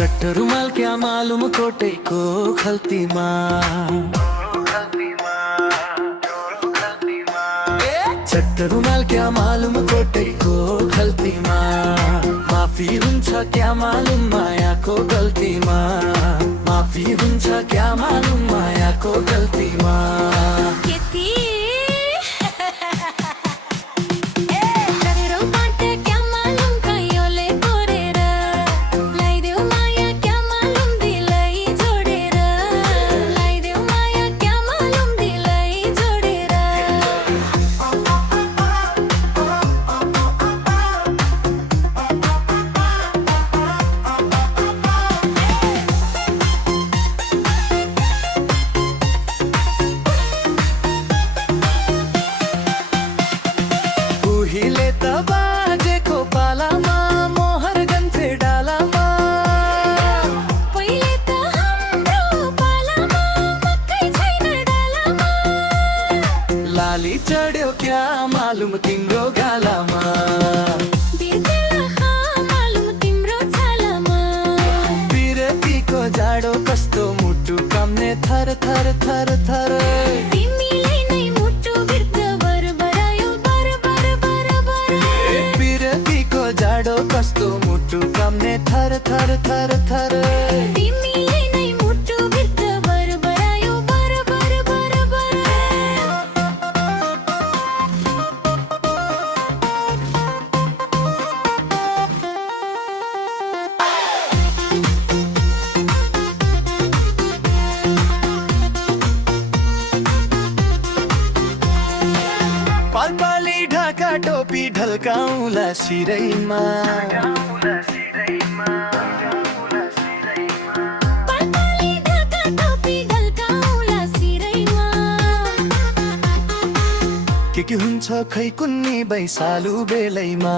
चट्ट रुमाल क्या मालूम कोटैको खल्तीमा चट्ट रुमाल क्या मालूम कोटैको खल्तीमा माफी हुन्छ क्या मालूम मायाको गल्तीमा माफी हुन्छ क्या मालूम मायाको गल्तीमा हिले त बाजेको पालामा मोहर गन्थे डालामा पहिले त हाम्रो पालामा मकै छैन डालामा लाली चढ्यो क्या मालुम तिम्रो गालामा बिर्देला मालुम तिम्रो छालामा बिरतीको जाडो कस्तो मुटु काम्ने थर थर थर थर तिमीले नै मुटु बिर्द बरबरायो बिरतीको जाडो कस्तो मुटु काम्ने थर थर थर थर तिमीले नै मुटु बिर्द बरबरायो पालपाली ढाका टोपी ढल्काउँला सिरैमा पालपाली ढाका टोपी ढल्काउँला सिरैमा के हुन्छ खै कुन्नी बैसालु बेलैमा